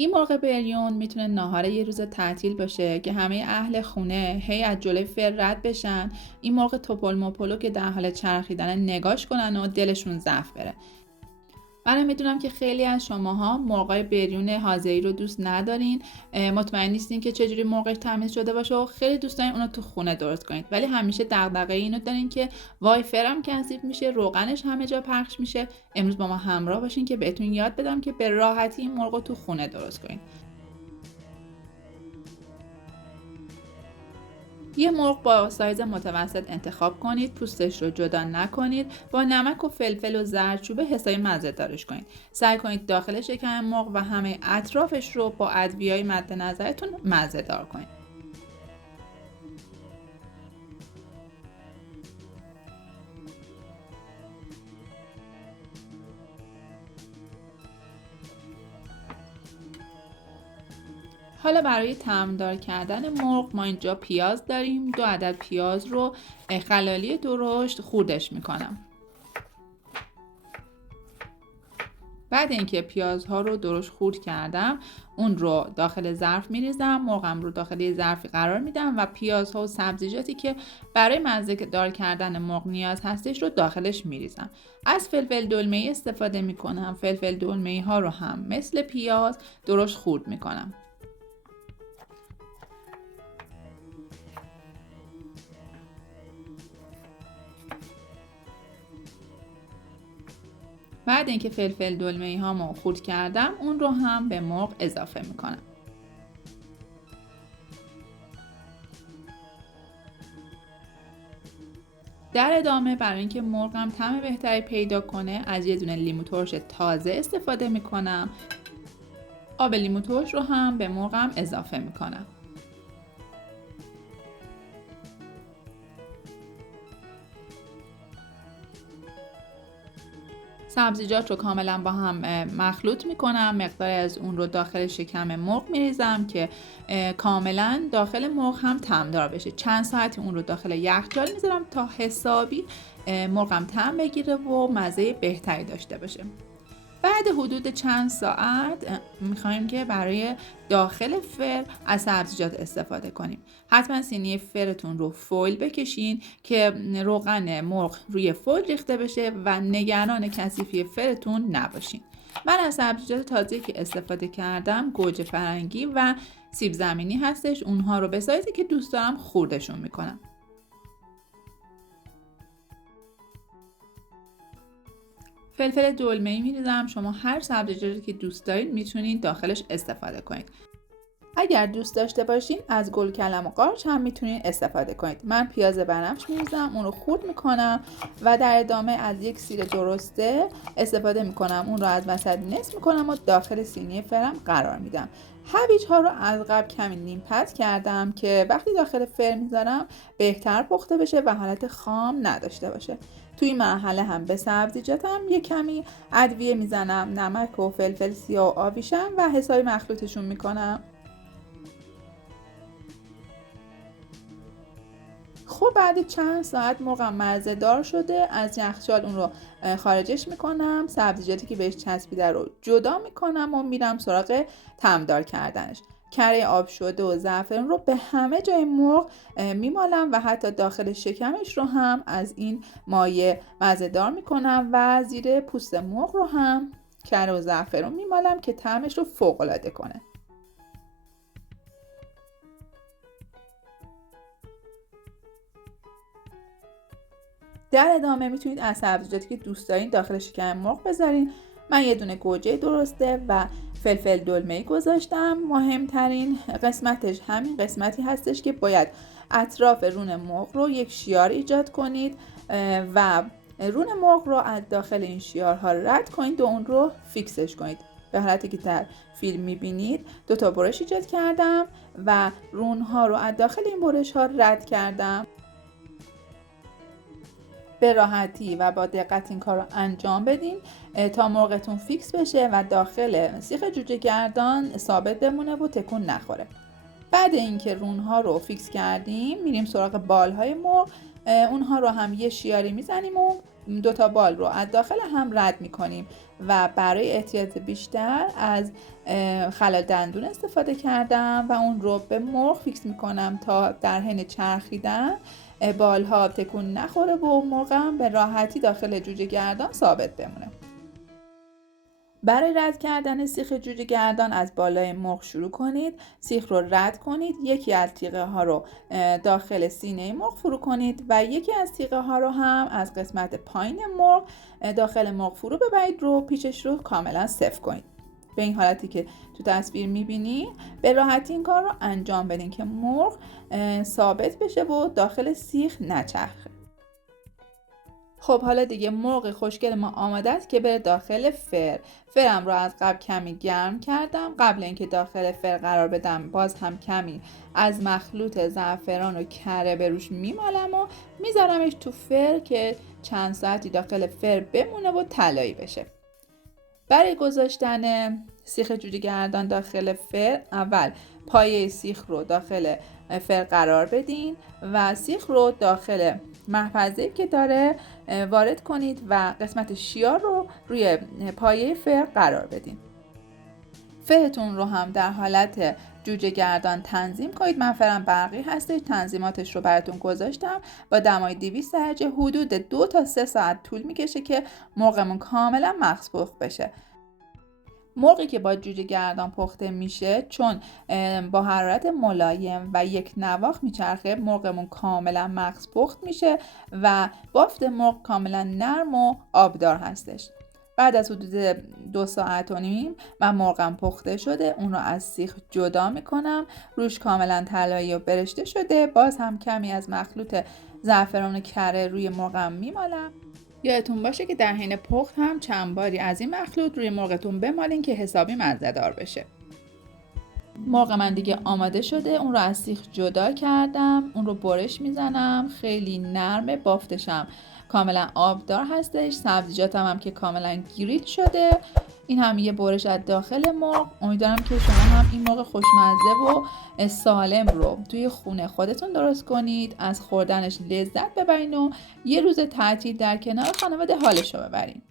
این مرغ بریون میتونه ناهار یه روز تعطیل باشه که همه اهل خونه هی از جلوی فر رد بشن، این مرغ توپل مپلو که در حال چرخیدن نگاش کنن و دلشون ضعف بره. من میدونم که خیلی از شماها مرغای بریون حاضری رو دوست ندارین، مطمئن نیستین که چجوری مرغش تمیز شده باشه و خیلی دوست دارین اونو تو خونه درست کنید، ولی همیشه دغدغه اینو دارین که وای فرم کثیف میشه، روغنش همه جا پخش میشه. امروز با ما همراه باشین که بهتون یاد بدم که به راحتی این مرغ رو تو خونه درست کنید. یه مرغ با سایز متوسط انتخاب کنید، پوستش رو جدا نکنید، با نمک و فلفل و زردچوبه حسابی مزه دارش کنید. سعی کنید داخل شکم مرغ و همه اطرافش رو با ادویه‌های مد نظرتون مزه دار کنید. حالا برای طعمدار کردن مرغ ما اینجا پیاز داریم. 2 عدد پیاز رو خلالی درشت خوردش میکنم. بعد اینکه پیازها رو درشت خورد کردم، اون رو داخل ظرف میریزم، مرغم رو داخل یه ظرفی قرار میدم و پیازها و سبزیجاتی که برای مزه دار کردن مرغ نیاز هستش رو داخلش میریزم. از فلفل دلمه‌ای استفاده میکنم. فلفل دلمه‌ای ها رو هم مثل پیاز درشت خورد میکنم. بعد اینکه فلفل دلمه‌ای هامو خورد کردم، اون رو هم به مرغ اضافه میکنم. در ادامه برای اینکه مرغم طعم بهتری پیدا کنه، از یه دونه لیمو ترش تازه استفاده میکنم. آب لیمو ترش رو هم به مرغم اضافه میکنم. سبزیجات رو کاملا با هم مخلوط میکنم. مقداری از اون رو داخل شکم مرغ میریزم که کاملا داخل مرغ هم طعمدار بشه. چند ساعتی اون رو داخل یخچال میذارم تا حسابی مرغم طعم بگیره و مزه بهتری داشته باشه. بعد حدود چند ساعت میخوایم که برای داخل فر از سبزیجات استفاده کنیم. حتما سینی فرتون رو فویل بکشین که روغن مرغ روی فویل ریخته بشه و نگران کثیفی فرتون نباشین. من از سبزیجات تازه‌ای که استفاده کردم گوجه فرنگی و سیب زمینی هستش. اونها رو به سایزی که دوست دارم خوردشون میکنم. فلفل دلمه‌ای می‌ریزم. شما هر سبزیجاتی که دوست دارید میتونید داخلش استفاده کنید. اگر دوست داشته باشین از گل کلم و قارچ هم میتونید استفاده کنید. من پیاز بنفش می‌ریزم، اون رو خورد میکنم و در ادامه از یک سیر درسته استفاده میکنم. اون رو از وسط نصف میکنم و داخل سینی فرم قرار میدم. هویج ها رو از قبل کمی نیم پز کردم که وقتی داخل فر میذارم بهتر پخته بشه و حالت خام نداشته باشه. توی این مرحله هم به سبزیجاتم یک کمی ادویه میزنم، نمک و فلفل سیاه و آویشم و حسابی مخلوطشون میکنم. خب بعد چند ساعت مرغم مزه دار شده، از یخچال اون رو خارجش میکنم. سبزیجاتی که بهش چسبیده رو جدا میکنم و میرم سراغ طعمدار کردنش. کره آب شده و زعفران رو به همه جای مرغ میمالم و حتی داخل شکمش رو هم از این مایه مزه دار میکنم و زیر پوست مرغ رو هم کره و زعفران میمالم که طعمش رو فوق العاده کنه. در ادامه میتونید از سبزیجاتی که دوست دارین داخل شکم مرغ بذارین. من یه دونه گوجه درسته و فلفل دلمه‌ای گذاشتم. مهمترین قسمتش همین قسمتی هستش که باید اطراف رون مرغ رو یک شیار ایجاد کنید و رون مرغ رو از داخل این شیارها رد کنید و اون رو فیکسش کنید. به حالتی که در فیلم میبینید 2 تا برش ایجاد کردم و رونها رو از داخل این برش ها رد کردم. به راحتی و با دقت این کار رو انجام بدین تا مرغتون فیکس بشه و داخل سیخ جوجه گردان ثابت بمونه و تکون نخوره. بعد اینکه رونها رو فیکس کردیم میریم سراغ بالهای مرغ. اونها رو هم یه شیاری میزنیم و دوتا بال رو از داخل هم رد میکنیم و برای احتیاط بیشتر از خلال دندون استفاده کردم و اون رو به مرغ فیکس میکنم تا در حین چرخیدن بالها تکون نخوره و مرغم به راحتی داخل جوجه گردان ثابت بمونه. برای رد کردن سیخ جوجه گردان از بالای مرغ شروع کنید. سیخ رو رد کنید. یکی از تیغه ها رو داخل سینه مرغ فرو کنید و یکی از تیغه ها رو هم از قسمت پایین مرغ داخل مرغ فرو ببرید رو پیچش رو کاملا صفر کنید. به این حالتی که تو تصویر میبینی به راحتی این کار رو انجام بدین که مرغ ثابت بشه و داخل سیخ نچرخه. خب حالا دیگه مرغ خوشگل ما آماده است که بره داخل فر. فرم رو از قبل کمی گرم کردم. قبل اینکه داخل فر قرار بدم باز هم کمی از مخلوط زعفران و کره به روش میمالم و میذارمش تو فر که چند ساعتی داخل فر بمونه و طلایی بشه. برای گذاشتن سیخ جوجه گردان داخل فر اول پایه سیخ رو داخل فر قرار بدین و سیخ رو داخل محفظه‌ای که داره وارد کنید و قسمت شیار رو روی پایه فر قرار بدین. فرتون رو هم در حالت جوجه گردان تنظیم کنید. من فرم برقی هستش، تنظیماتش رو براتون گذاشتم. با دمای 200 درجه حدود 2 تا 3 ساعت طول میکشه که مرغمون کاملا مغز پخت بشه. مرغی که با جوجه گردان پخته میشه چون با حرارت ملایم و یک نواخت میچرخه، مرغمون کاملا مغز پخت میشه و بافت مرغ کاملا نرم و آبدار هستش. بعد از حدود 2 ساعت و نیم من مرغم پخته شده، اون رو از سیخ جدا میکنم. روش کاملا طلایی و برشته شده. باز هم کمی از مخلوط زعفران و کره روی مرغم میمالم. یادتون باشه که در حین پخت هم چند باری از این مخلوط روی مرغتون بمالین که حسابی مزه دار بشه. مرغ من دیگه آماده شده، اون رو از سیخ جدا کردم. اون رو برش میزنم، خیلی نرمه، بافتشم کاملا آبدار هستش. سبزیجاتم هم که کاملا گریل شده. این هم یه برش از داخل مرغ. امیدوارم که شما هم این مرغ خوشمزه و سالم رو توی خونه خودتون درست کنید، از خوردنش لذت ببرین و یه روز تعطیل در کنار خانواده حالش رو ببرین.